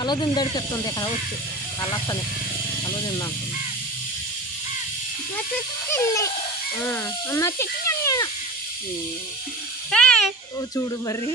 అలా తిందడి చెప్తుంది ఇక్కడ వచ్చి అల్లస్తనే అలా తిందాం చూడు మరి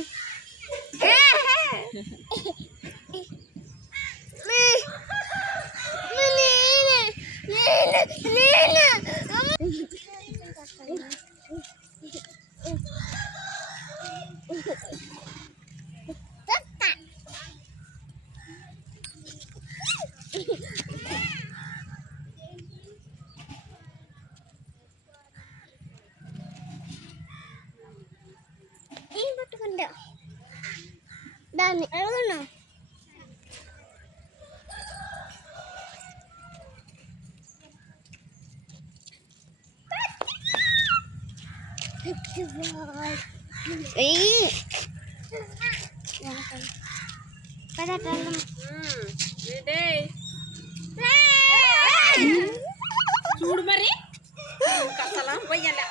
దాన్ని అడుగున్నా చూడు మరి కసలా పోయాలి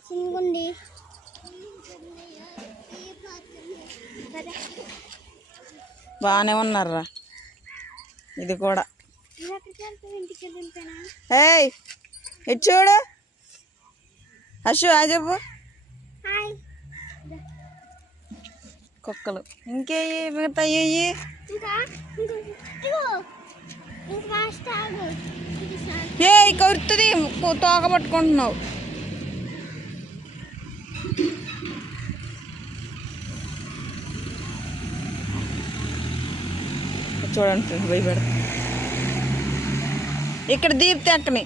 చిన్నగుంది బాగానే ఉన్నారా ఇది కూడా ఏయ్ ఇటు చూడు అశు ఆ చెప్పు కుక్కలు ఇంకేయి మిగతా ఏ కొడుతుంది తోక పట్టుకుంటున్నావు చూడండి ఫ్రెండ్స్ భయపడ ఇక్కడ దీప్తి అక్కని